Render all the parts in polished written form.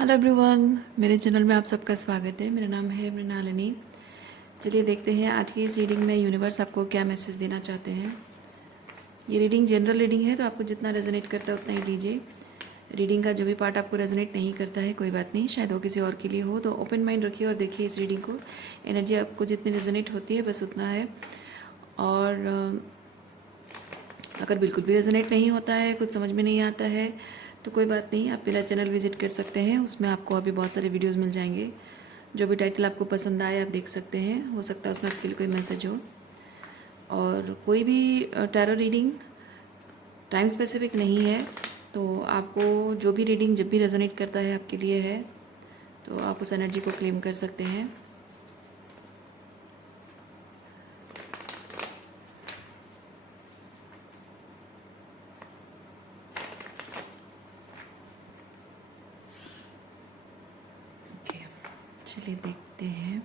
Hello everyone, मेरे channel में आप सबका स्वागत है। मेरा नाम है मृणालिनी। चलिए देखते हैं आज की इस रीडिंग में यूनिवर्स आपको क्या मैसेज देना चाहते हैं। ये रीडिंग जनरल रीडिंग है, तो आपको जितना रेजोनेट करता है उतना ही लीजिए। रीडिंग का जो भी पार्ट आपको रेजोनेट नहीं करता है कोई बात नहीं, शायद वो किसी और के लिए हो, तो ओपन माइंड रखिए और देखिए इस रीडिंग को। एनर्जी आपको जितनी रेजोनेट होती है बस उतना है। और अगर बिल्कुल भी रेजोनेट नहीं होता है, कुछ समझ में नहीं आता है, तो कोई बात नहीं, आप मेरा चैनल विजिट कर सकते हैं। उसमें आपको अभी बहुत सारे वीडियोस मिल जाएंगे। जो भी टाइटल आपको पसंद आए आप देख सकते हैं, हो सकता है उसमें आपके लिए कोई मैसेज हो। और कोई भी टैरो रीडिंग टाइम स्पेसिफिक नहीं है, तो आपको जो भी रीडिंग जब भी रेजोनेट करता है आपके लिए है, तो आप उस एनर्जी को क्लेम कर सकते हैं। ओके, चलिए देखते हैं।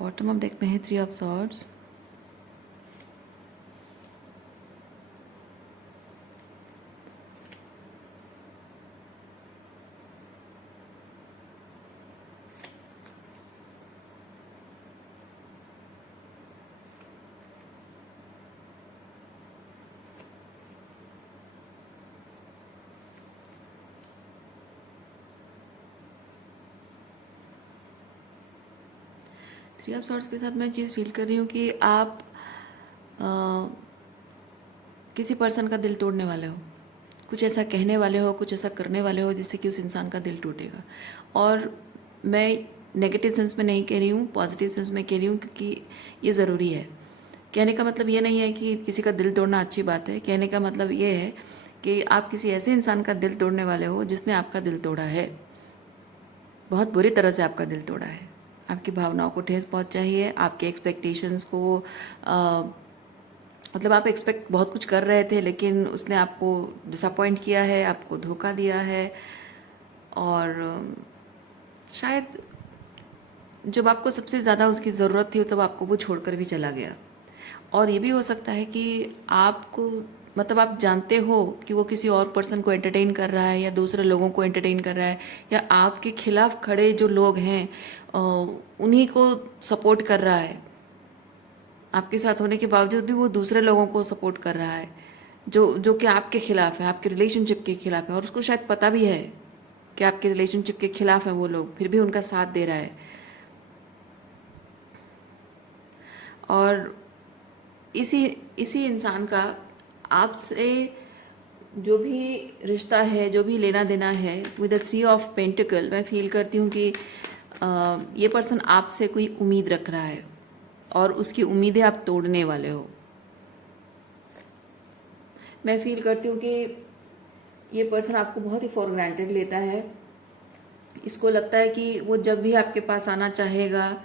बॉटम ऑफ डेक में है 3 of swords. Three of swords के साथ मैं चीज़ फील कर रही हूँ कि आप किसी पर्सन का दिल तोड़ने वाले हो, कुछ ऐसा कहने वाले हो, कुछ ऐसा करने वाले हो जिससे कि उस इंसान का दिल टूटेगा। और मैं नेगेटिव सेंस में नहीं कह रही हूँ, पॉजिटिव सेंस में कह रही हूँ, क्योंकि ये ज़रूरी है। कहने का मतलब ये नहीं है कि किसी का दिल तोड़ना अच्छी बात है। कहने का मतलब ये है कि आप किसी ऐसे इंसान का दिल तोड़ने वाले हो जिसने आपका दिल तोड़ा है, बहुत बुरी तरह से आपका दिल तोड़ा है, आपकी भावनाओं को ठेस पहुंचाई है, आपके एक्सपेक्टेशंस को मतलब आप एक्सपेक्ट बहुत कुछ कर रहे थे लेकिन उसने आपको डिसअपॉइंट किया है, आपको धोखा दिया है। और शायद जब आपको सबसे ज़्यादा उसकी ज़रूरत थी तब आपको वो छोड़कर भी चला गया। और ये भी हो सकता है कि आपको मतलब आप जानते हो कि वो किसी और पर्सन को एंटरटेन कर रहा है या दूसरे लोगों को एंटरटेन कर रहा है, या आपके खिलाफ खड़े जो लोग हैं उन्हीं को सपोर्ट कर रहा है। आपके साथ होने के बावजूद भी वो दूसरे लोगों को सपोर्ट कर रहा है जो जो कि आपके खिलाफ है, आपके रिलेशनशिप के खिलाफ है। और उसको शायद पता भी है कि आपके रिलेशनशिप के खिलाफ है वो लोग, फिर भी उनका साथ दे रहा है। और इसी इसी इंसान का आपसे जो भी रिश्ता है, जो भी लेना देना है, विद द 3 ऑफ पेंटिकल, मैं फील करती हूँ कि ये पर्सन आपसे कोई उम्मीद रख रहा है और उसकी उम्मीदें आप तोड़ने वाले हो। मैं फील करती हूँ कि ये पर्सन आपको बहुत ही फॉर ग्रांटेड लेता है। इसको लगता है कि वो जब भी आपके पास आना चाहेगा,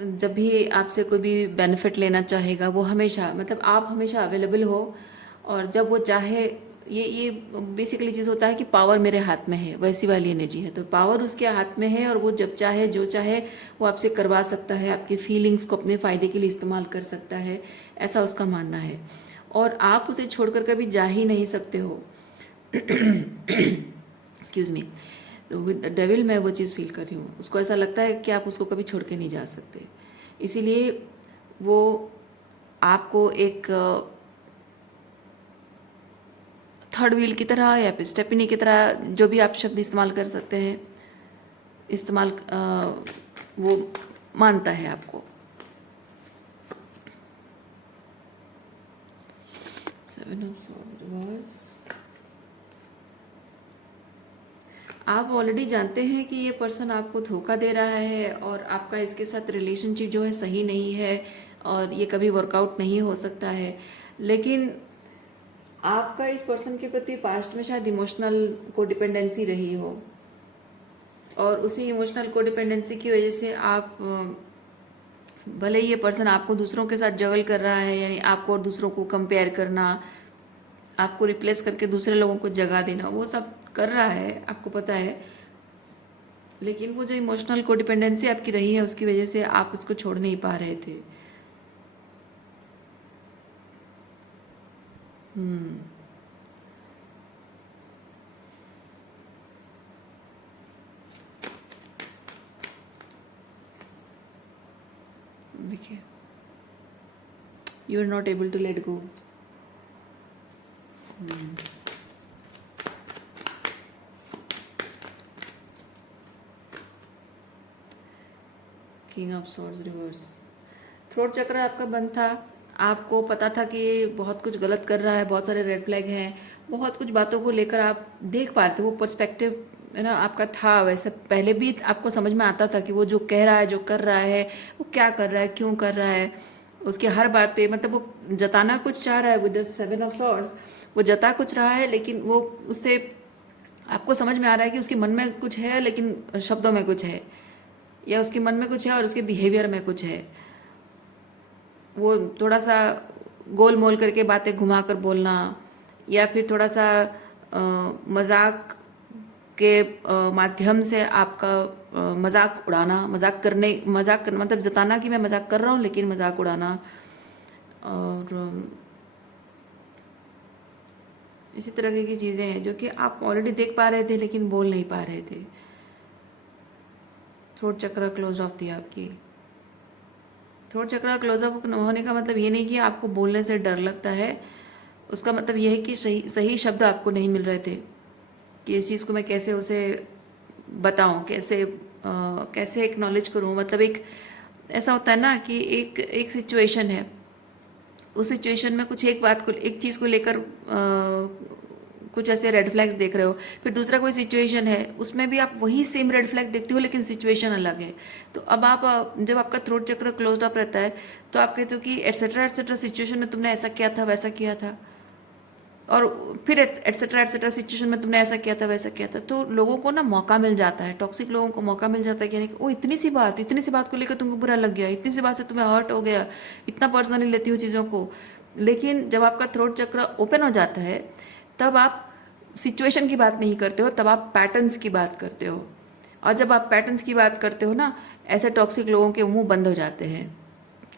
जब भी आपसे कोई भी बेनिफिट लेना चाहेगा, वो हमेशा मतलब आप हमेशा अवेलेबल हो। और जब वो चाहे, ये बेसिकली चीज़ होता है कि पावर मेरे हाथ में है, वैसी वाली एनर्जी है। तो पावर उसके हाथ में है और वो जब चाहे जो चाहे वो आपसे करवा सकता है, आपकी फीलिंग्स को अपने फ़ायदे के लिए इस्तेमाल कर सकता है, ऐसा उसका मानना है। और आप उसे छोड़कर कभी जा ही नहीं सकते हो। Excuse me. तो विद डेविल मैं वो चीज़ फील कर रही हूँ। उसको ऐसा लगता है कि आप उसको कभी छोड़ के नहीं जा सकते, इसीलिए वो आपको एक थर्ड व्हील की तरह या फिर स्टेपनी की तरह, जो भी आप शब्द इस्तेमाल कर सकते हैं, इस्तेमाल वो मानता है आपको। 7 ऑफ सॉर्ड्स रिवर्स। आप ऑलरेडी जानते हैं कि ये पर्सन आपको धोखा दे रहा है और आपका इसके साथ रिलेशनशिप जो है सही नहीं है और ये कभी वर्कआउट नहीं हो सकता है। लेकिन आपका इस पर्सन के प्रति पास्ट में शायद इमोशनल कोडिपेंडेंसी रही हो, और उसी इमोशनल कोडिपेंडेंसी की वजह से आप भले ही ये पर्सन आपको दूसरों के साथ जगल कर रहा है, यानी आपको और दूसरों को कंपेयर करना, आपको रिप्लेस करके दूसरे लोगों को जगह देना, वो सब कर रहा है, आपको पता है। लेकिन वो जो इमोशनल कोडिपेंडेंसी आपकी रही है उसकी वजह से आप उसको छोड़ नहीं पा रहे थे। हम्म। देखिए, you are not able to let go. King of swords reverse. Throat chakra आपका बंद था, आपको पता था कि ये बहुत कुछ गलत कर रहा है, बहुत सारे रेड फ्लैग हैं, बहुत कुछ बातों को लेकर आप देख पा रहे थे, वो पर्सपेक्टिव है ना आपका था। वैसे पहले भी आपको समझ में आता था कि वो जो कह रहा है, जो कर रहा है, वो क्या कर रहा है, क्यों कर रहा है, उसके हर बात पे मतलब वो जताना कुछ चाह रहा है with the seven of swords, वो जता कुछ रहा है, लेकिन वो उससे आपको समझ में आ रहा है कि उसके मन में कुछ है लेकिन शब्दों में कुछ है, या उसके मन में कुछ है और उसके बिहेवियर में कुछ है। वो थोड़ा सा गोल मोल करके बातें घुमा कर बोलना, या फिर थोड़ा सा मजाक के माध्यम से आपका मजाक उड़ाना, मजाक करना मतलब जताना कि मैं मजाक कर रहा हूँ लेकिन मजाक उड़ाना। और इसी तरह की चीज़ें हैं जो कि आप ऑलरेडी देख पा रहे थे लेकिन बोल नहीं पा रहे थे। थ्रोट चक्र क्लोज ऑफ थी आपकी। थ्रोट चक्र क्लोज अप होने का मतलब ये नहीं कि आपको बोलने से डर लगता है, उसका मतलब ये है कि सही सही शब्द आपको नहीं मिल रहे थे कि इस चीज़ को मैं कैसे उसे बताऊं, कैसे एक्नॉलेज करूं। मतलब एक ऐसा होता है ना कि एक एक सिचुएशन है, उस सिचुएशन में कुछ एक बात को, एक चीज़ को लेकर कुछ ऐसे रेड फ्लैग्स देख रहे हो, फिर दूसरा कोई सिचुएशन है उसमें भी आप वही सेम रेड फ्लैग देखते हो लेकिन सिचुएशन अलग है। तो अब आप जब आपका थ्रोट चक्र क्लोज अप रहता है तो आप कहते हो कि एटसेट्रा एटसेट्रा सिचुएशन में तुमने ऐसा किया था, वैसा किया था, और फिर एटसेट्रा एटसेट्रा सिचुएशन में तुमने ऐसा किया था, वैसा किया था। तो लोगों को ना मौका मिल जाता है, टॉक्सिक लोगों को मौका मिल जाता है कि यानी कि ओ इतनी सी बात को लेकर तुमको बुरा लग गया, इतनी सी बात से तुम्हें हर्ट हो गया, इतना पर्सनली लेती हो चीज़ों को। लेकिन जब आपका थ्रोट चक्र ओपन हो जाता है तब आप सिचुएशन की बात नहीं करते हो, तब आप पैटर्न्स की बात करते हो। और जब आप पैटर्न्स की बात करते हो ना, ऐसे टॉक्सिक लोगों के मुंह बंद हो जाते हैं,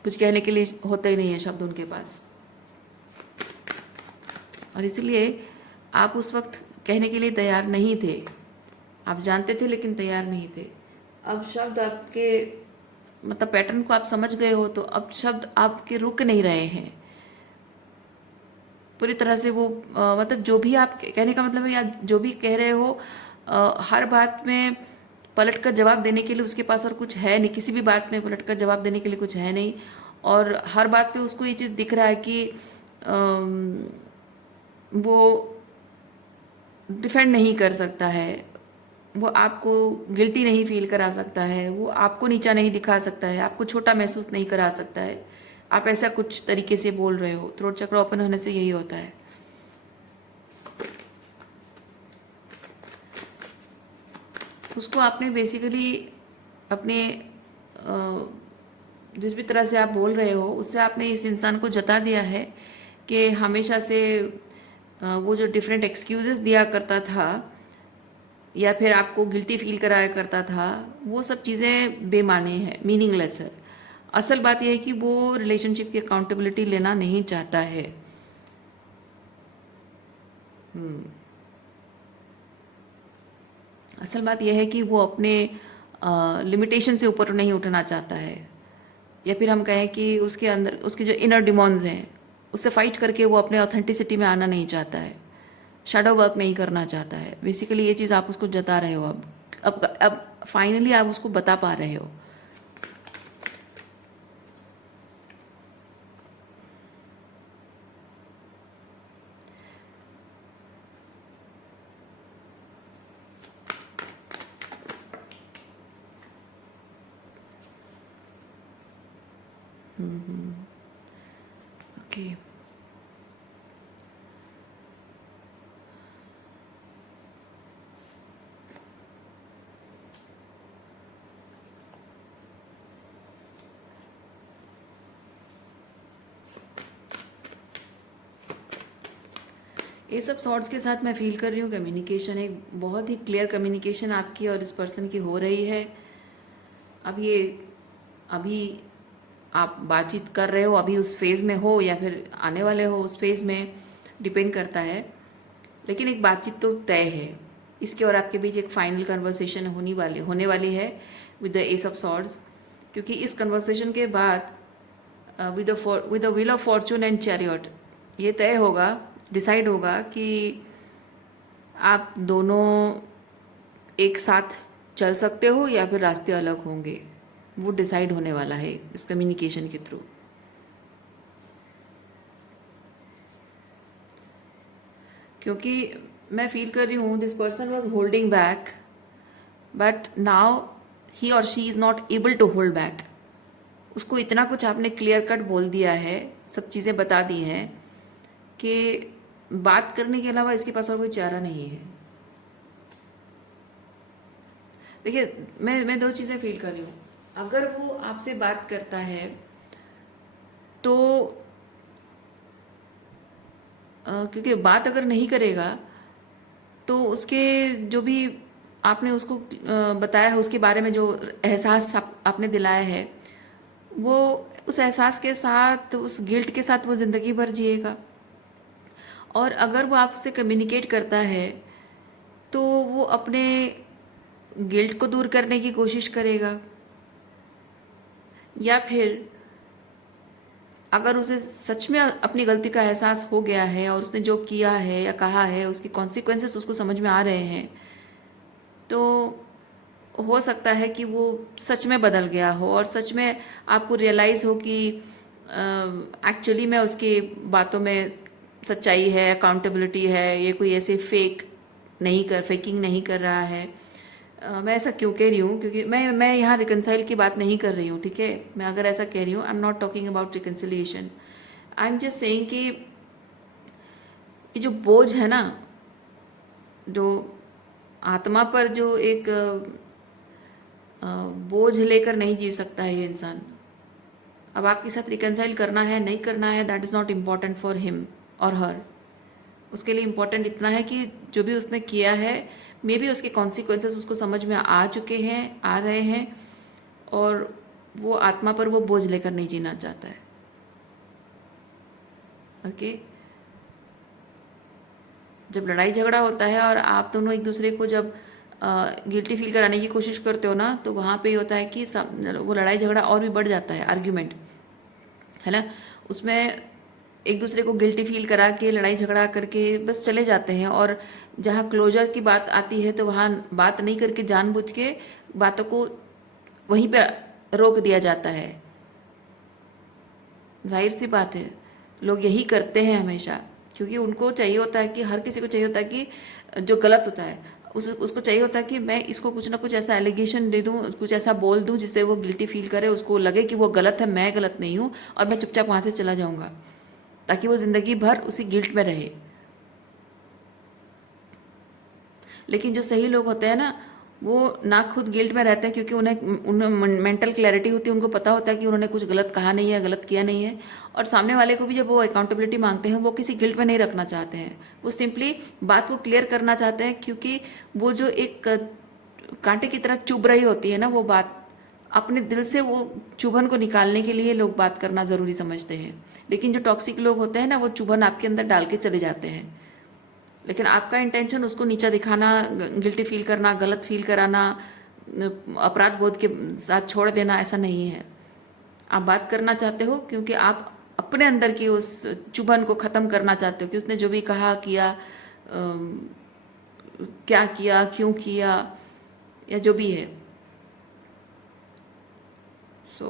कुछ कहने के लिए होते ही नहीं है शब्द उनके पास। और इसलिए आप उस वक्त कहने के लिए तैयार नहीं थे, आप जानते थे लेकिन तैयार नहीं थे। अब शब्द आपके मतलब पैटर्न को आप समझ गए हो, तो अब शब्द आपके रुक नहीं रहे हैं पूरी तरह से। वो मतलब जो भी आप कहने का मतलब है, या जो भी कह रहे हो, हर बात में पलट कर जवाब देने के लिए उसके पास और कुछ है नहीं, किसी भी बात में पलट कर जवाब देने के लिए कुछ है नहीं। और हर बात पे उसको ये चीज़ दिख रहा है कि वो डिफेंड नहीं कर सकता है, वो आपको गिल्टी नहीं फील करा सकता है, वो आपको नीचा नहीं दिखा सकता है, आपको छोटा महसूस नहीं करा सकता है। आप ऐसा कुछ तरीके से बोल रहे हो, थ्रोट चक्र ओपन होने से यही होता है। उसको आपने बेसिकली अपने जिस भी तरह से आप बोल रहे हो उससे आपने इस इंसान को जता दिया है कि हमेशा से वो जो डिफरेंट एक्सक्यूजेस दिया करता था या फिर आपको गिल्टी फील कराया करता था, वो सब चीज़ें बेमाने हैं, मीनिंगलेस है। असल बात यह है कि वो रिलेशनशिप की अकाउंटेबिलिटी लेना नहीं चाहता है। असल बात यह है कि वो अपने लिमिटेशन से ऊपर नहीं उठना चाहता है, या फिर हम कहें कि उसके अंदर उसके जो इनर डिमॉन्स हैं उससे फाइट करके वो अपने ऑथेंटिसिटी में आना नहीं चाहता है, शैडो वर्क नहीं करना चाहता है। बेसिकली ये चीज़ आप उसको जता रहे हो। अब फाइनली आप उसको बता पा रहे हो। ओके, ये सब सॉर्ट्स के साथ मैं फील कर रही हूँ कम्युनिकेशन, एक बहुत ही क्लियर कम्युनिकेशन आपकी और इस पर्सन की हो रही है। अब ये अभी आप बातचीत कर रहे हो, अभी उस फेज़ में हो या फिर आने वाले हो उस फेज़ में, डिपेंड करता है, लेकिन एक बातचीत तो तय है। इसके और आपके बीच एक फाइनल कन्वर्सेशन होने वाली है with the S of swords, क्योंकि इस कन्वर्सेशन के बाद with the wheel of Fortune and chariot ये तय होगा, डिसाइड होगा कि आप दोनों एक साथ चल सकते हो या फिर रास्ते अलग होंगे। वो डिसाइड होने वाला है इस कम्युनिकेशन के थ्रू। क्योंकि मैं फील कर रही हूँ this person was holding back, but now he और she is not able to hold back. उसको इतना कुछ आपने क्लियर कट बोल दिया है, सब चीज़ें बता दी हैं कि बात करने के अलावा इसके पास और कोई चारा नहीं है। देखिए, मैं दो चीज़ें फील कर रही हूँ। अगर वो आपसे बात करता है तो क्योंकि बात अगर नहीं करेगा तो उसके जो भी आपने उसको बताया है, उसके बारे में जो एहसास आपने दिलाया है, वो उस एहसास के साथ, उस गिल्ट के साथ वो ज़िंदगी भर जिएगा। और अगर वो आपसे कम्युनिकेट करता है तो वो अपने गिल्ट को दूर करने की कोशिश करेगा, या फिर अगर उसे सच में अपनी गलती का एहसास हो गया है और उसने जो किया है या कहा है उसके कॉन्सिक्वेंसेस उसको समझ में आ रहे हैं, तो हो सकता है कि वो सच में बदल गया हो और सच में आपको रियलाइज़ हो कि एक्चुअली में उसकी बातों में सच्चाई है, अकाउंटेबिलिटी है, ये कोई ऐसे फेकिंग नहीं कर रहा है। मैं ऐसा क्यों कह रही हूँ, क्योंकि मैं यहाँ रिकनसाइल की बात नहीं कर रही हूँ, ठीक है। मैं अगर ऐसा कह रही हूँ, I am not talking about reconciliation, I am just saying कि ये जो बोझ है ना, जो आत्मा पर जो एक बोझ लेकर नहीं जी सकता है ये इंसान। अब आपके साथ रिकनसाइल करना है नहीं करना है, that is not important for him और हर। उसके लिए इम्पोर्टेंट इतना है कि जो भी उसने किया है, मे बी उसके कॉन्सिक्वेंसेस उसको समझ में आ चुके हैं, आ रहे हैं, और वो आत्मा पर वो बोझ लेकर नहीं जीना चाहता है। ओके। जब लड़ाई झगड़ा होता है और आप दोनों एक दूसरे को जब गिल्टी फील कराने की कोशिश करते हो ना, तो वहाँ पे ये होता है कि वो लड़ाई झगड़ा और भी बढ़ जाता है, आर्ग्यूमेंट, है ना। उसमें एक दूसरे को गिल्टी फील करा के लड़ाई झगड़ा करके बस चले जाते हैं, और जहाँ क्लोजर की बात आती है तो वहाँ बात नहीं करके जानबूझ के बातों को वहीं पे रोक दिया जाता है। जाहिर सी बात है, लोग यही करते हैं हमेशा, क्योंकि उनको चाहिए होता है कि हर किसी को चाहिए होता है कि जो गलत होता है उसको चाहिए होता है कि मैं इसको कुछ ना कुछ ऐसा एलिगेशन दे दूं, कुछ ऐसा बोल दूं जिससे वो गिल्टी फील करे, उसको लगे कि वो गलत है, मैं गलत नहीं हूँ, और मैं चुपचाप वहाँ से चला जाऊँगा, ताकि वो ज़िंदगी भर उसी गिल्ट में रहे। लेकिन जो सही लोग होते हैं ना, वो ना खुद गिल्ट में रहते हैं, क्योंकि उन्हें मेंटल क्लैरिटी होती है, उनको पता होता है कि उन्होंने कुछ गलत कहा नहीं है, गलत किया नहीं है। और सामने वाले को भी जब वो अकाउंटेबिलिटी मांगते हैं, वो किसी गिल्ट में नहीं रखना चाहते हैं, वो सिंपली बात को क्लियर करना चाहते हैं, क्योंकि वो जो एक कांटे की तरह चुभ रही होती है ना वो बात, अपने दिल से वो चुभन को निकालने के लिए लोग बात करना ज़रूरी समझते हैं। लेकिन जो टॉक्सिक लोग होते हैं ना, वो चुभन आपके अंदर डाल के चले जाते हैं, लेकिन आपका इंटेंशन उसको नीचा दिखाना, गिल्टी फील करना, गलत फील कराना, अपराध बोध के साथ छोड़ देना, ऐसा नहीं है। आप बात करना चाहते हो क्योंकि आप अपने अंदर की उस चुभन को ख़त्म करना चाहते हो कि उसने जो भी कहा किया, क्या किया, क्यों किया, या जो भी है। सो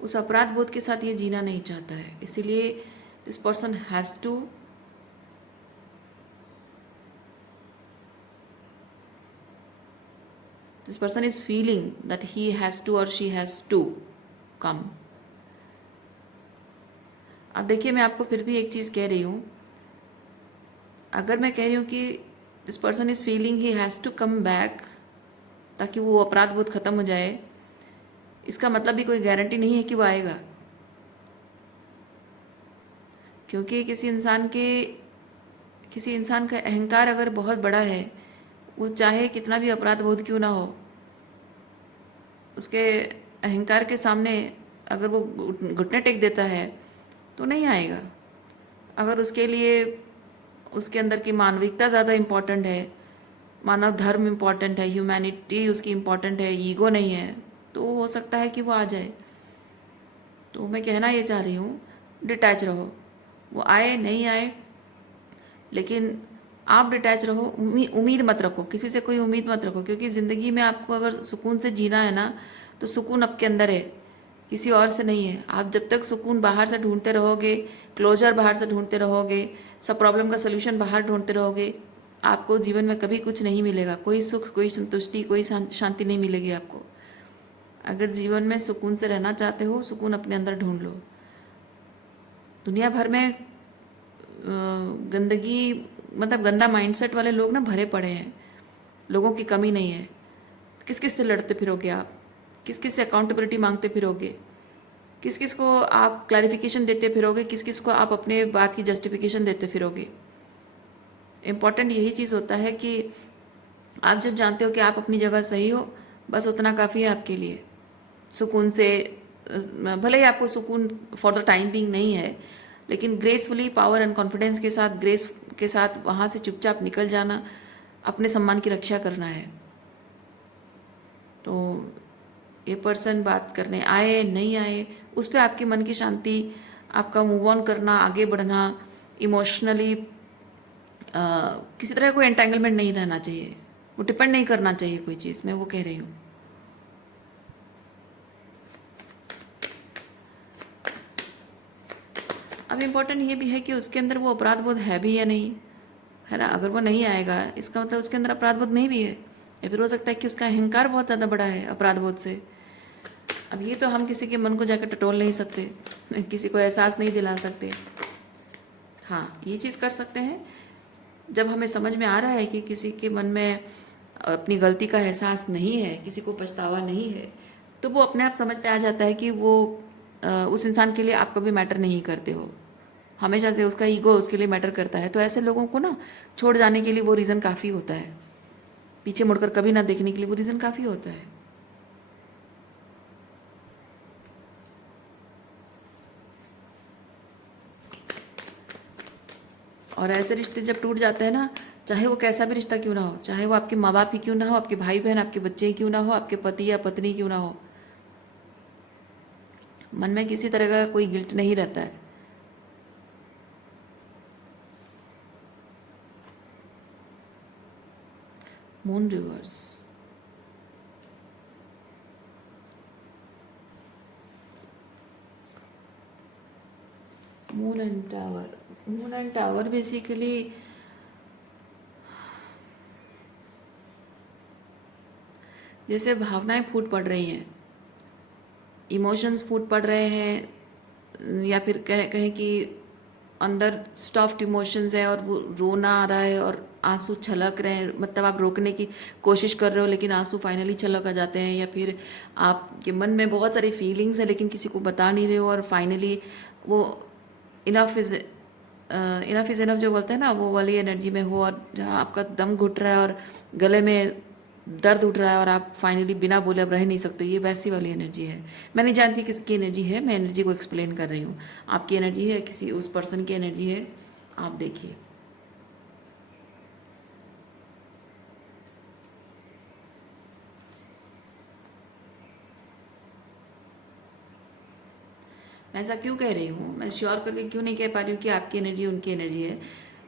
उस अपराध बोध के साथ ये जीना नहीं चाहता है, इसीलिए this person has to this person is feeling that he has to or she has to come. अब देखिए, मैं आपको फिर भी एक चीज़ कह रही हूँ, अगर मैं कह रही हूँ कि this person is feeling he has to come back ताकि वो अपराध बोध ख़त्म हो जाए, इसका मतलब भी कोई गारंटी नहीं है कि वो आएगा। क्योंकि किसी इंसान का अहंकार अगर बहुत बड़ा है, वो चाहे कितना भी अपराध बोध क्यों ना हो, उसके अहंकार के सामने अगर वो घुटने टेक देता है तो नहीं आएगा। अगर उसके लिए उसके अंदर की मानविकता ज़्यादा इम्पॉर्टेंट है, मानव धर्म इम्पॉर्टेंट है, ह्यूमैनिटी उसकी इम्पॉर्टेंट है, ईगो नहीं है, तो हो सकता है कि वो आ जाए। तो मैं कहना ये चाह रही हूँ, डिटैच रहो। वो आए नहीं आए, लेकिन आप डिटैच रहो। उम्मीद मत रखो, किसी से कोई उम्मीद मत रखो, क्योंकि ज़िंदगी में आपको अगर सुकून से जीना है ना, तो सुकून आपके अंदर है, किसी और से नहीं है। आप जब तक सुकून बाहर से ढूंढते रहोगे, क्लोजर बाहर से ढूंढते रहोगे, सब प्रॉब्लम का सोल्यूशन बाहर ढूंढते रहोगे, आपको जीवन में कभी कुछ नहीं मिलेगा। कोई सुख, कोई संतुष्टि, कोई शांति नहीं मिलेगी आपको। अगर जीवन में सुकून से रहना चाहते हो, सुकून अपने अंदर ढूंढ लो। दुनिया भर में गंदगी, मतलब गंदा माइंडसेट वाले लोग ना भरे पड़े हैं। लोगों की कमी नहीं है। किस किस से लड़ते फिरोगे आप? किस किस से अकाउंटेबिलिटी मांगते फिरोगे? किस किस को आप क्लैरिफिकेशन देते फिरोगे? किस किस को आप अपने बात की जस्टिफिकेशन देते फिरोगे? इम्पॉर्टेंट यही चीज़ होता है कि आप जब जानते हो कि आप अपनी जगह सही हो, बस उतना काफ़ी है आपके लिए। सुकून से, भले ही आपको सुकून फॉर द टाइम बिंग नहीं है, लेकिन ग्रेसफुली, पावर एंड कॉन्फिडेंस के साथ, ग्रेस के साथ वहाँ से चुपचाप निकल जाना, अपने सम्मान की रक्षा करना है। तो ये पर्सन बात करने आए नहीं आए, उस पर आपके मन की शांति, आपका मूव ऑन करना, आगे बढ़ना, इमोशनली किसी तरह कोई एंटेंगलमेंट नहीं रहना चाहिए। वो डिपेंड नहीं करना चाहिए कोई चीज़, मैं वो कह रही हूँ। अब इम्पोर्टेंट ये भी है कि उसके अंदर वो अपराध बोध है भी या नहीं, है ना। अगर वो नहीं आएगा, इसका मतलब उसके अंदर अपराध बोध नहीं भी है, या फिर हो सकता है कि उसका अहंकार बहुत ज़्यादा बड़ा है अपराध बोध से। अब ये तो हम किसी के मन को जाकर टटोल नहीं सकते, किसी को एहसास नहीं दिला सकते। हाँ, ये चीज़ कर सकते हैं, जब हमें समझ में आ रहा है कि किसी के मन में अपनी गलती का एहसास नहीं है, किसी को पछतावा नहीं है, तो वो अपने आप समझ में आ जाता है कि वो उस इंसान के लिए आप कभी मैटर नहीं करते हो। हमेशा से उसका ईगो उसके लिए मैटर करता है। तो ऐसे लोगों को ना छोड़ जाने के लिए वो रीज़न काफ़ी होता है, पीछे मुड़कर कभी ना देखने के लिए वो रीज़न काफ़ी होता है। और ऐसे रिश्ते जब टूट जाते हैं ना, चाहे वो कैसा भी रिश्ता क्यों ना हो, चाहे वो आपके माँ बाप ही क्यों ना हो, आपके भाई बहन, आपके बच्चे ही क्यों ना हो, आपके पति या पत्नी क्यों ना हो, मन में किसी तरह का कोई गिल्ट नहीं रहता है। Moon reverse, moon and tower. Moon and tower basically जैसे भावनाएं फूट पड़ रही हैं, इमोशंस फूट पड़ रहे हैं, या फिर कहें कि अंदर स्टफ्ड इमोशंस है और वो रोना आ रहा है और आंसू छलक रहे हैं, मतलब आप रोकने की कोशिश कर रहे हो लेकिन आंसू फाइनली छलक आ जाते हैं। या फिर आपके मन में बहुत सारी फीलिंग्स है लेकिन किसी को बता नहीं रहे हो, और फाइनली वो enough is enough is enough जो बोलते हैं ना, वो वाली एनर्जी में हो, और जहाँ आपका दम घुट रहा है और गले में दर्द उठ रहा है और आप फाइनली बिना बोले अब रह नहीं सकते, ये वैसी वाली एनर्जी है। मैं नहीं जानती किसकी एनर्जी है, मैं एनर्जी को एक्सप्लेन कर रही हूँ। आपकी एनर्जी है, किसी उस पर्सन की एनर्जी है, आप देखिए। मैं ऐसा क्यों कह रही हूँ, मैं श्योर करके क्यों नहीं कह पा रही हूँ कि आपकी एनर्जी उनकी एनर्जी है,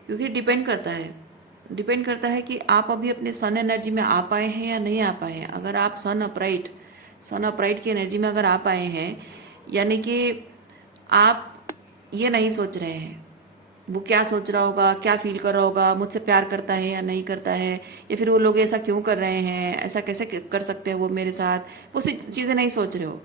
क्योंकि डिपेंड करता है कि आप अभी अपने सन एनर्जी में आ पाए हैं या नहीं आ पाए हैं। अगर आप सन अपराइट की एनर्जी में अगर आ पाए हैं, यानी कि आप ये नहीं सोच रहे हैं वो क्या सोच रहा होगा, क्या फील कर रहा होगा, मुझसे प्यार करता है या नहीं करता है, या फिर वो लोग ऐसा क्यों कर रहे हैं, ऐसा कैसे कर सकते हैं वो मेरे साथ, वो चीज़ें नहीं सोच रहे हो।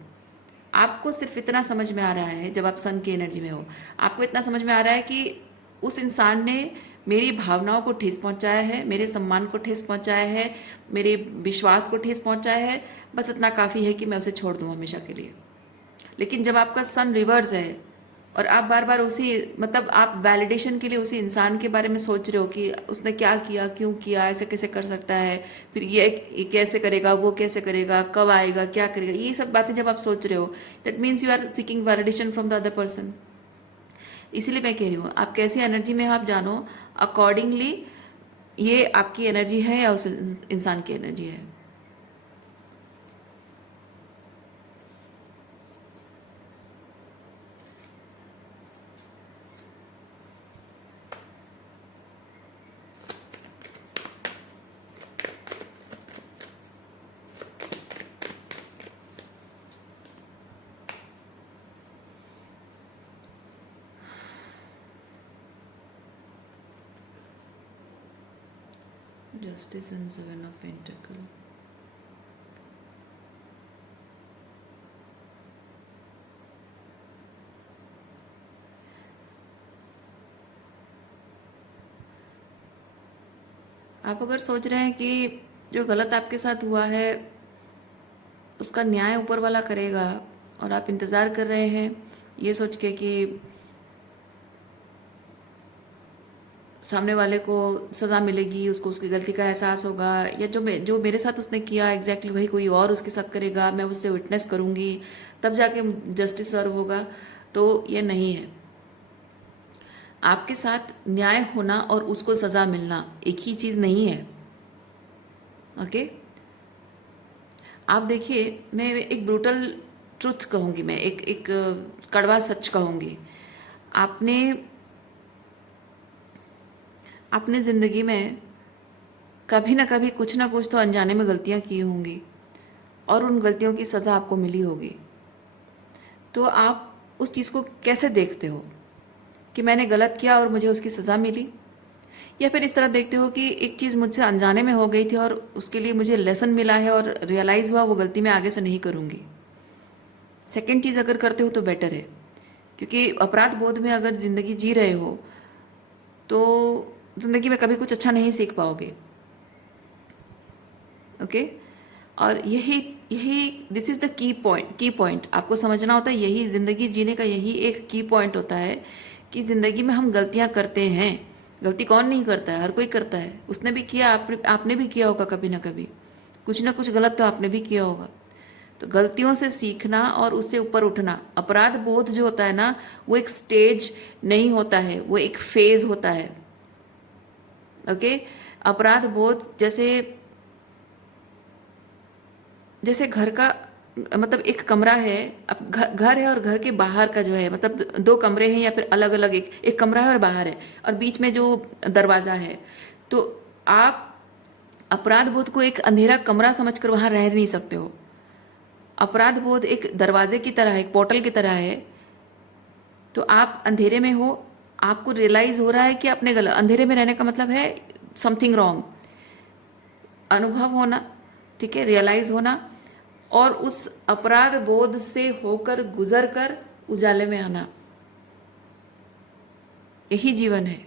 आपको सिर्फ इतना समझ में आ रहा है, जब आप सन की एनर्जी में हो, आपको इतना समझ में आ रहा है कि उस इंसान ने मेरी भावनाओं को ठेस पहुंचाया है, मेरे सम्मान को ठेस पहुंचाया है, मेरे विश्वास को ठेस पहुंचाया है, बस इतना काफ़ी है कि मैं उसे छोड़ दूं हमेशा के लिए। लेकिन जब आपका सन रिवर्स है और आप बार बार उसी, मतलब आप वैलिडेशन के लिए उसी इंसान के बारे में सोच रहे हो कि उसने क्या किया, क्यों किया, ऐसे कैसे कर सकता है, फिर ये कैसे करेगा, वो कैसे करेगा, कब आएगा, क्या करेगा, ये सब बातें जब आप सोच रहे हो, that means you are seeking validation from the other person. इसीलिए मैं कह रही हूँ आप कैसी एनर्जी में हो आप जानो, अकॉर्डिंगली ये आपकी एनर्जी है या उस इंसान की एनर्जी है। Justice and Seven of Pentacles. आप अगर सोच रहे हैं कि जो गलत आपके साथ हुआ है उसका न्याय ऊपर वाला करेगा और आप इंतज़ार कर रहे हैं ये सोच के कि सामने वाले को सज़ा मिलेगी, उसको उसकी गलती का एहसास होगा, या जो मेरे साथ उसने किया एग्जैक्टली वही कोई और उसके साथ करेगा, मैं उससे विटनेस करूँगी तब जाके जस्टिस सर्व होगा, तो ये नहीं है। आपके साथ न्याय होना और उसको सज़ा मिलना एक ही चीज़ नहीं है। ओके, आप देखिए, मैं एक ब्रूटल ट्रुथ कहूँगी, मैं एक कड़वा सच कहूँगी। आपने ज़िंदगी में कभी ना कभी कुछ ना कुछ तो अनजाने में गलतियाँ की होंगी और उन गलतियों की सज़ा आपको मिली होगी। तो आप उस चीज़ को कैसे देखते हो कि मैंने गलत किया और मुझे उसकी सज़ा मिली, या फिर इस तरह देखते हो कि एक चीज़ मुझसे अनजाने में हो गई थी और उसके लिए मुझे लेसन मिला है और रियलाइज़ हुआ वो गलती मैं आगे से नहीं करूँगी। सेकंड चीज़ अगर करते हो तो बेटर है, क्योंकि अपराध बोध में अगर ज़िंदगी जी रहे हो तो ज़िंदगी में कभी कुछ अच्छा नहीं सीख पाओगे। ओके, और यही this is the key point आपको समझना होता है। यही ज़िंदगी जीने का यही एक की पॉइंट होता है कि ज़िंदगी में हम गलतियाँ करते हैं। गलती कौन नहीं करता है, हर कोई करता है। उसने भी किया, आपने भी किया होगा कभी ना कभी, कुछ ना कुछ गलत तो आपने भी किया होगा। तो गलतियों से सीखना और उससे ऊपर उठना। अपराध बोध जो होता है ना, वो एक स्टेज नहीं होता है, वो एक फेज होता है। ओके, अपराध बोध जैसे घर का मतलब एक कमरा है, अब घर है और घर के बाहर का जो है, मतलब दो कमरे हैं या फिर अलग अलग, एक कमरा है और बाहर है और बीच में जो दरवाज़ा है। तो आप अपराध बोध को एक अंधेरा कमरा समझकर वहाँ रह नहीं सकते हो। अपराध बोध एक दरवाजे की तरह है, एक पोर्टल की तरह है। तो आप अंधेरे में हो, आपको रियलाइज़ हो रहा है कि आपने गलत, अंधेरे में रहने का मतलब है समथिंग रॉन्ग, अनुभव होना, ठीक है, रियलाइज़ होना, और उस अपराध बोध से होकर गुजर कर उजाले में आना, यही जीवन है।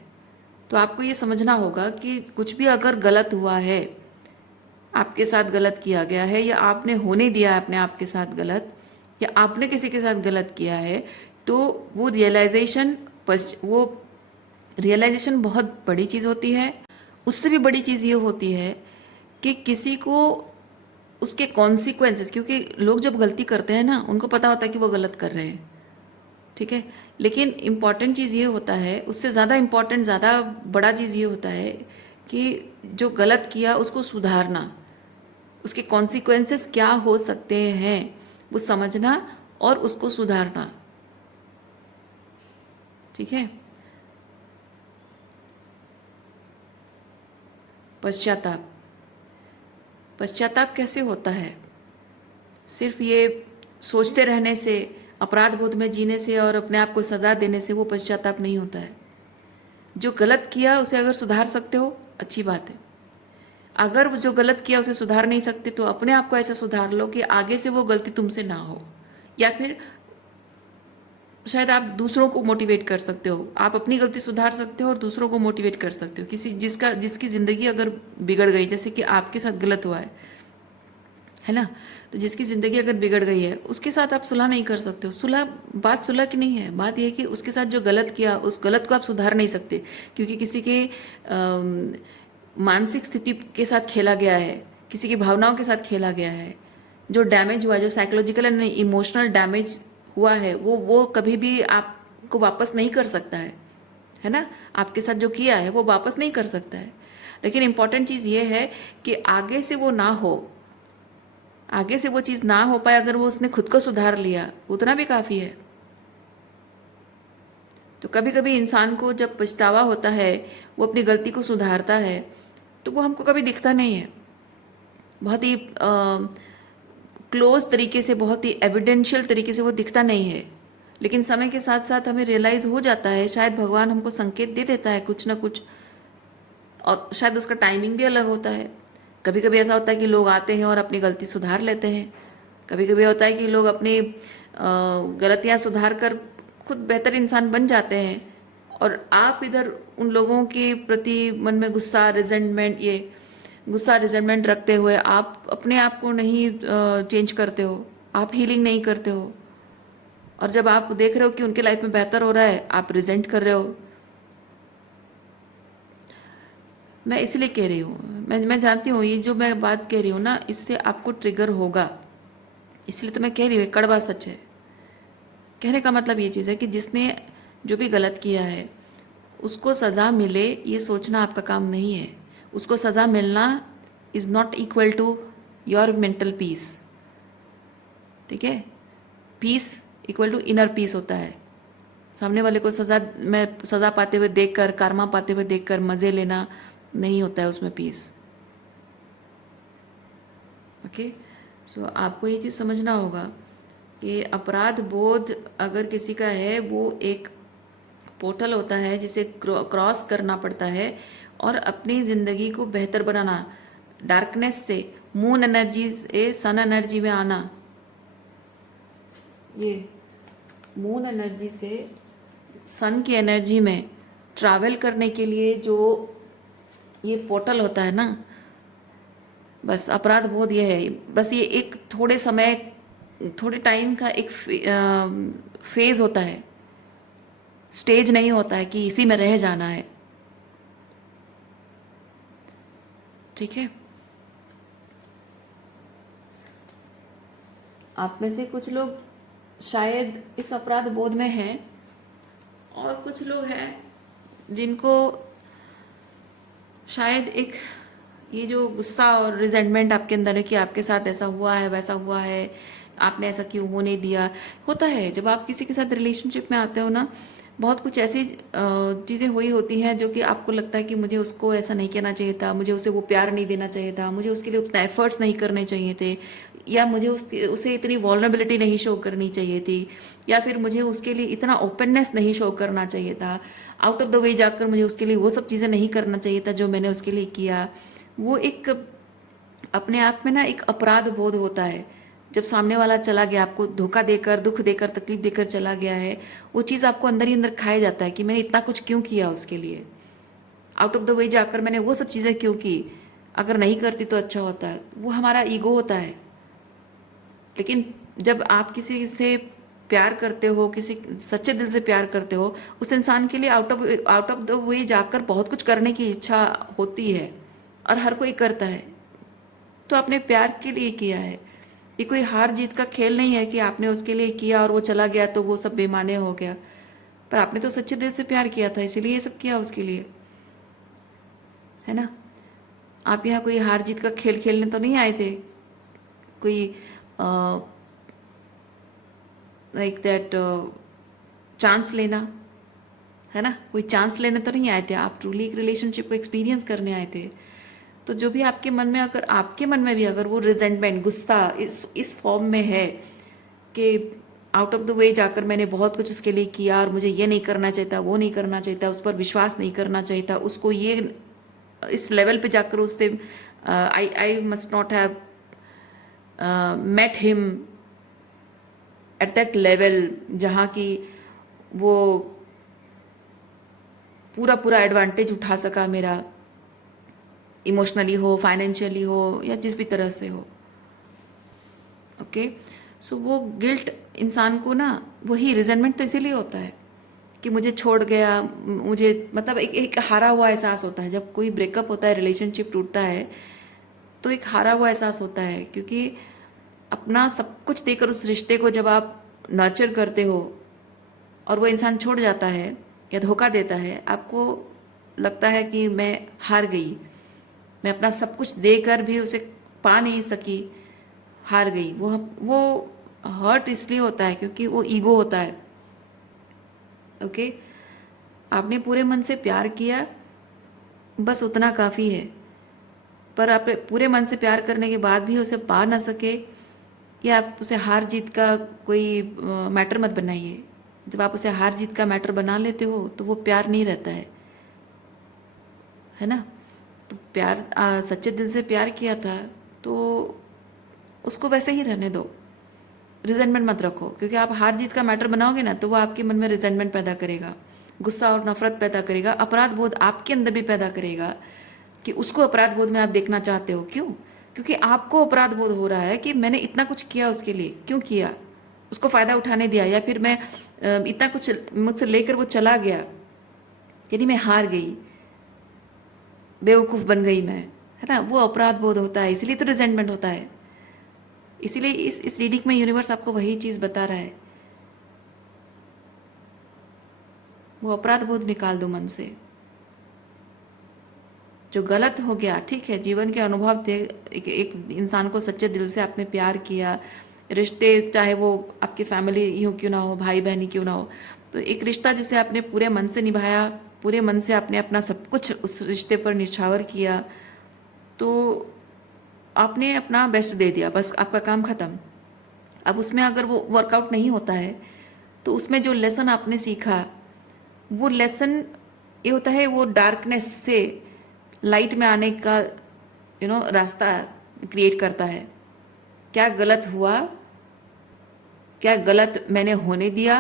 तो आपको ये समझना होगा कि कुछ भी अगर गलत हुआ है, आपके साथ गलत किया गया है, या आपने होने दिया अपने आप के साथ गलत, या आपने किसी के साथ गलत किया है, तो वो रियलाइजेशन बहुत बड़ी चीज़ होती है। उससे भी बड़ी चीज़ ये होती है कि किसी को उसके कॉन्सिक्वेंसेस, क्योंकि लोग जब गलती करते हैं ना, उनको पता होता है कि वो गलत कर रहे हैं, ठीक है, लेकिन इम्पॉर्टेंट चीज़ ये होता है, उससे ज़्यादा इम्पॉर्टेंट, ज़्यादा बड़ा चीज़ ये होता है कि जो गलत किया उसको सुधारना, उसके कॉन्सिक्वेंसेस क्या हो सकते हैं वो समझना और उसको सुधारना, ठीक है। पश्चाताप, पश्चाताप कैसे होता है? सिर्फ ये सोचते रहने से, अपराध बोध में जीने से और अपने आप को सज़ा देने से वो पश्चाताप नहीं होता है। जो गलत किया उसे अगर सुधार सकते हो, अच्छी बात है। अगर जो गलत किया उसे सुधार नहीं सकते तो अपने आप को ऐसे सुधार लो कि आगे से वो गलती तुमसे ना हो, या फिर शायद आप दूसरों को मोटिवेट कर सकते हो। आप अपनी गलती सुधार सकते हो और दूसरों को मोटिवेट कर सकते हो। जिसकी ज़िंदगी अगर बिगड़ गई, जैसे कि आपके साथ गलत हुआ है ना, तो जिसकी ज़िंदगी अगर बिगड़ गई है उसके साथ आप सुलह नहीं कर सकते हो। बात सुलह की नहीं है, बात यह है कि उसके साथ जो गलत किया उस गलत को आप सुधार नहीं सकते, क्योंकि किसी के मानसिक स्थिति के साथ खेला गया है, किसी की भावनाओं के साथ खेला गया है। जो डैमेज हुआ, जो साइकोलॉजिकल एंड इमोशनल डैमेज हुआ है, वो कभी भी आप को वापस नहीं कर सकता है ना। आपके साथ जो किया है वो वापस नहीं कर सकता है, लेकिन इम्पॉर्टेंट चीज़ ये है कि आगे से वो ना हो, आगे से वो चीज़ ना हो पाए। अगर वो उसने खुद को सुधार लिया उतना भी काफ़ी है। तो कभी कभी इंसान को जब पछतावा होता है, वो अपनी गलती को सुधारता है, तो वो हमको कभी दिखता नहीं है। बहुत ही क्लोज तरीके से, बहुत ही एविडेंशियल तरीके से वो दिखता नहीं है, लेकिन समय के साथ साथ हमें रियलाइज़ हो जाता है। शायद भगवान हमको संकेत दे देता है कुछ ना कुछ, और शायद उसका टाइमिंग भी अलग होता है। कभी कभी ऐसा होता है कि लोग आते हैं और अपनी गलती सुधार लेते हैं। कभी कभी होता है कि लोग अपनी गलतियां सुधार कर खुद बेहतर इंसान बन जाते हैं, और आप इधर उन लोगों के प्रति मन में गुस्सा रिजेंटमेंट रखते हुए आप अपने आप को नहीं चेंज करते हो, आप हीलिंग नहीं करते हो। और जब आप देख रहे हो कि उनके लाइफ में बेहतर हो रहा है, आप रिजेंट कर रहे हो। मैं इसलिए कह रही हूँ, मैं जानती हूँ ये जो मैं बात कह रही हूँ ना, इससे आपको ट्रिगर होगा, इसलिए तो मैं कह रही हूँ, कड़वा सच है। कहने का मतलब ये चीज़ है कि जिसने जो भी गलत किया है उसको सज़ा मिले, ये सोचना आपका काम नहीं है। उसको सज़ा मिलना is not equal to your mental peace, ठीक है। Peace equal to inner peace होता है। सामने वाले को सज़ा पाते हुए देखकर, कर्मा पाते हुए देखकर मज़े लेना नहीं होता है उसमें पीस। ओके, सो आपको ये चीज़ समझना होगा कि अपराध बोध अगर किसी का है, वो एक पोर्टल होता है जिसे क्रॉस करना पड़ता है और अपनी ज़िंदगी को बेहतर बनाना, डार्कनेस से मून एनर्जी से सन एनर्जी में आना। ये मून एनर्जी से सन की एनर्जी में ट्रैवल करने के लिए जो ये पोर्टल होता है ना, बस अपराध बोध ये है। बस ये एक थोड़े टाइम का एक फेज होता है, स्टेज नहीं होता है कि इसी में रह जाना है, ठीक है। आप में से कुछ लोग शायद इस अपराध बोध में हैं, और कुछ लोग हैं जिनको शायद एक ये जो गुस्सा और रिजेंटमेंट आपके अंदर है कि आपके साथ ऐसा हुआ है, वैसा हुआ है, आपने ऐसा क्यों होने दिया। होता है जब आप किसी के साथ रिलेशनशिप में आते हो ना, बहुत कुछ ऐसी चीज़ें हुई होती हैं जो कि आपको लगता है कि मुझे उसको ऐसा नहीं कहना चाहिए था, मुझे उसे वो प्यार नहीं देना चाहिए था, मुझे उसके लिए उतना एफर्ट्स नहीं करने चाहिए थे, या मुझे उसे इतनी वॉल्नरेबिलिटी नहीं शो करनी चाहिए थी, या फिर मुझे उसके लिए इतना ओपननेस नहीं शो करना चाहिए था। आउट ऑफ द वे जाकर मुझे उसके लिए वो सब चीज़ें नहीं करना चाहिए था जो मैंने उसके लिए किया। वो एक अपने आप में ना एक अपराध बोध होता है। जब सामने वाला चला गया, आपको धोखा देकर, दुख देकर, तकलीफ देकर चला गया है, वो चीज़ आपको अंदर ही अंदर खाया जाता है कि मैंने इतना कुछ क्यों किया उसके लिए, आउट ऑफ द वे जाकर मैंने वो सब चीज़ें क्यों की, अगर नहीं करती तो अच्छा होता है। वो हमारा ईगो होता है। लेकिन जब आप किसी से प्यार करते हो, किसी सच्चे दिल से प्यार करते हो, उस इंसान के लिए आउट ऑफ द वे जाकर बहुत कुछ करने की इच्छा होती है, और हर कोई करता है। तो आपने प्यार के लिए किया है, ये कोई हार जीत का खेल नहीं है कि आपने उसके लिए किया और वो चला गया तो वो सब बेमाने हो गया। पर आपने तो सच्चे दिल से प्यार किया था, इसीलिए ये सब किया उसके लिए, है ना। आप यहाँ कोई हार जीत का खेल खेलने तो नहीं आए थे, कोई लाइक दैट चांस लेना, है ना, कोई चांस लेने तो नहीं आए थे। आप ट्रूली एक रिलेशनशिप को एक्सपीरियंस करने आए थे। तो जो भी आपके मन में, अगर आपके मन में भी अगर वो रिजेंटमेंट, गुस्सा इस फॉर्म में है कि आउट ऑफ द वे जाकर मैंने बहुत कुछ उसके लिए किया और मुझे ये नहीं करना चाहिए था, वो नहीं करना चाहिए था, उस पर विश्वास नहीं करना चाहिए था, उसको ये इस लेवल पे जाकर उससे I must not have met him at that level जहाँ की वो पूरा पूरा एडवांटेज उठा सका मेरा, इमोशनली हो, फाइनेंशियली हो, या जिस भी तरह से हो। ओके, सो वो गिल्ट इंसान को ना, वही रिजेंटमेंट तो इसीलिए होता है कि मुझे छोड़ गया, मुझे मतलब एक हारा हुआ एहसास होता है। जब कोई ब्रेकअप होता है, रिलेशनशिप टूटता है, तो एक हारा हुआ एहसास होता है, क्योंकि अपना सब कुछ देकर उस रिश्ते को जब आप नर्चर करते हो, और वो इंसान छोड़ जाता है या धोखा देता है, आपको लगता है कि मैं हार गई, मैं अपना सब कुछ देकर भी उसे पा नहीं सकी, हार गई। वो हर्ट इसलिए होता है क्योंकि वो ईगो होता है। ओके, आपने पूरे मन से प्यार किया, बस उतना काफ़ी है। पर आप पूरे मन से प्यार करने के बाद भी उसे पा ना सके, या आप उसे हार जीत का कोई मैटर मत बनाइए। जब आप उसे हार जीत का मैटर बना लेते हो तो वो प्यार नहीं रहता है ना। तो प्यार, सच्चे दिल से प्यार किया था तो उसको वैसे ही रहने दो, रिजेंटमेंट मत रखो। क्योंकि आप हार जीत का मैटर बनाओगे ना तो वो आपके मन में रिजेंटमेंट पैदा करेगा, गुस्सा और नफरत पैदा करेगा, अपराध बोध आपके अंदर भी पैदा करेगा कि उसको अपराध बोध में आप देखना चाहते हो। क्यों? क्योंकि आपको अपराध बोध हो रहा है कि मैंने इतना कुछ किया उसके लिए, क्यों किया, उसको फ़ायदा उठाने दिया, या फिर मैं इतना कुछ मुझसे लेकर वो चला गया, यानी मैं हार गई, बेवकूफ़ बन गई मैं, है ना। वो अपराध बोध होता है, इसलिए तो रिजेंटमेंट होता है। इसीलिए इस रीडिंग में यूनिवर्स आपको वही चीज़ बता रहा है। वो अपराध बोध निकाल दो मन से। जो गलत हो गया, ठीक है, जीवन के अनुभव थे, एक इंसान को सच्चे दिल से आपने प्यार किया, रिश्ते चाहे वो आपकी फैमिली यूँ क्यों ना हो, भाई बहनी क्यों ना हो, तो एक रिश्ता जिसे आपने पूरे मन से निभाया, पूरे मन से आपने अपना सब कुछ उस रिश्ते पर निछावर किया, तो आपने अपना बेस्ट दे दिया, बस आपका काम ख़त्म। अब उसमें अगर वो वर्कआउट नहीं होता है तो उसमें जो लेसन आपने सीखा, वो लेसन ये होता है, वो डार्कनेस से लाइट में आने का रास्ता क्रिएट करता है। क्या गलत हुआ, क्या गलत मैंने होने दिया,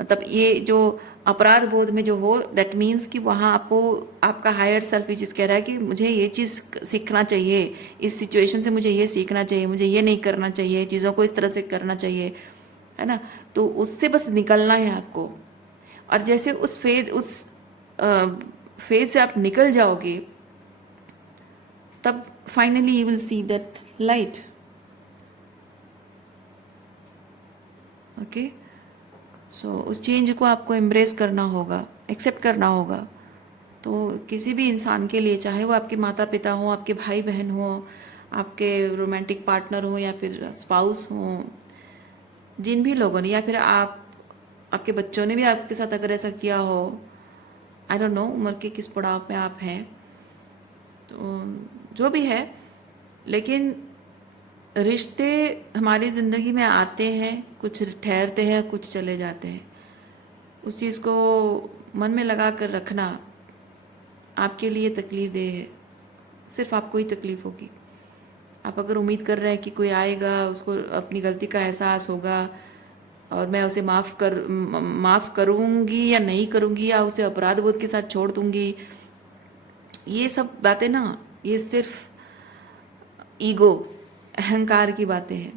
मतलब ये जो अपराध बोध में जो हो, दैट मीन्स कि वहाँ आपको आपका हायर सेल्फ ये चीज़ कह रहा है कि मुझे ये चीज़ सीखना चाहिए, इस सिचुएशन से मुझे ये सीखना चाहिए, मुझे ये नहीं करना चाहिए, चीज़ों को इस तरह से करना चाहिए, है ना। तो उससे बस निकलना है आपको। और जैसे उस फेज से आप निकल जाओगे, तब finally you will see that light. Okay, so उस चेंज को आपको एम्ब्रेस करना होगा, एक्सेप्ट करना होगा। तो किसी भी इंसान के लिए, चाहे वो आपके माता पिता हों, आपके भाई बहन हों, आपके रोमांटिक पार्टनर हों, या फिर स्पाउस हों, जिन भी लोगों ने, या फिर आपके बच्चों ने भी आपके साथ अगर ऐसा किया हो, आई डोंट नो उम्र के किस पड़ाव में आप हैं, तो जो भी है, लेकिन रिश्ते हमारी ज़िंदगी में आते हैं, कुछ ठहरते हैं, कुछ चले जाते हैं। उस चीज़ को मन में लगा कर रखना आपके लिए तकलीफ देह है, सिर्फ आपको ही तकलीफ होगी। आप अगर उम्मीद कर रहे हैं कि कोई आएगा, उसको अपनी गलती का एहसास होगा और मैं उसे माफ़ करूँगी या नहीं करूँगी, या उसे अपराध बोध के साथ छोड़ दूँगी, ये सब बातें ना, ये सिर्फ ईगो, अहंकार की बातें हैं।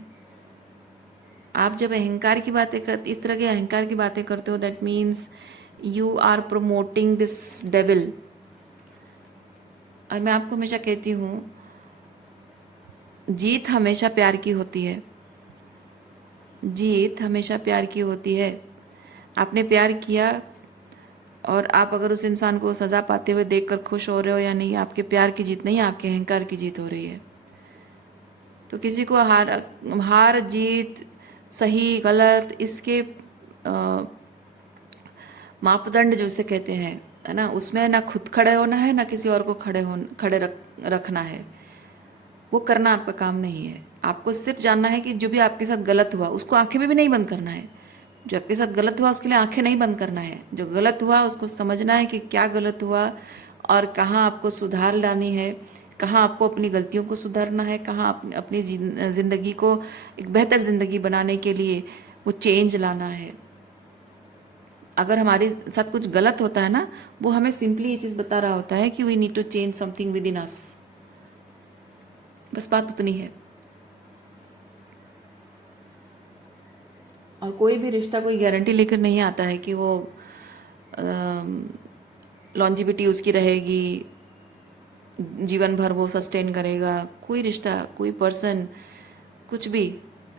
आप जब अहंकार की बातें इस तरह के अहंकार की बातें करते हो, that means you are promoting this devil. और मैं आपको हमेशा कहती हूँ, जीत हमेशा प्यार की होती है, जीत हमेशा प्यार की होती है। आपने प्यार किया और आप अगर उस इंसान को सज़ा पाते हुए देखकर खुश हो रहे हो या नहीं, आपके प्यार की जीत नहीं, आपके अहंकार की जीत हो रही है। तो किसी को हार जीत, सही गलत, इसके मापदंड जो इसे कहते हैं, है ना, उसमें ना खुद खड़े होना है, ना किसी और को खड़े रखना है। वो करना आपका काम नहीं है। आपको सिर्फ जानना है कि जो भी आपके साथ गलत हुआ उसको आंखें में भी नहीं बंद करना है। जो आपके साथ गलत हुआ उसके लिए आंखें नहीं बंद करना है। जो गलत हुआ उसको समझना है कि क्या गलत हुआ और कहाँ आपको सुधार लानी है, कहाँ आपको अपनी गलतियों को सुधारना है, कहाँ अपनी ज़िंदगी को एक बेहतर ज़िंदगी बनाने के लिए वो चेंज लाना है। अगर हमारे साथ कुछ गलत होता है ना, वो हमें सिंपली ये चीज़ बता रहा होता है कि we need to change something within us. बस बात उतनी है। और कोई भी रिश्ता कोई गारंटी लेकर नहीं आता है कि वो लॉन्जिविटी उसकी रहेगी, जीवन भर वो सस्टेन करेगा। कोई रिश्ता, कोई पर्सन, कुछ भी,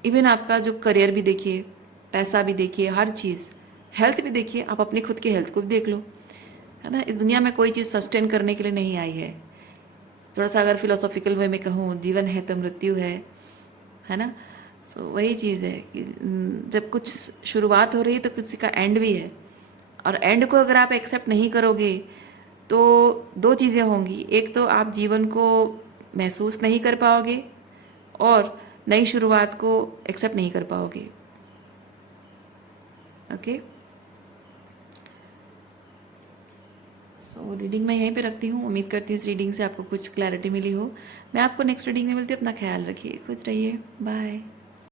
इवन आपका जो करियर भी देखिए, पैसा भी देखिए, हर चीज़ हेल्थ भी देखिए, आप अपनी खुद की हेल्थ को भी देख लो, है ना। इस दुनिया में कोई चीज़ सस्टेन करने के लिए नहीं आई है। थोड़ा सा अगर फिलोसॉफिकल वे में कहूँ, जीवन है तो मृत्यु है ना। सो वही चीज़ है कि जब कुछ शुरुआत हो रही है तो किसी का एंड भी है, और एंड को अगर आप एक्सेप्ट नहीं करोगे तो दो चीज़ें होंगी। एक तो आप जीवन को महसूस नहीं कर पाओगे, और नई शुरुआत को एक्सेप्ट नहीं कर पाओगे। ओके, सो रीडिंग मैं यहीं पे रखती हूँ। उम्मीद करती हूँ इस रीडिंग से आपको कुछ क्लैरिटी मिली हो। मैं आपको नेक्स्ट रीडिंग में मिलती हूँ। अपना ख्याल रखिए, खुश रहिए, बाय।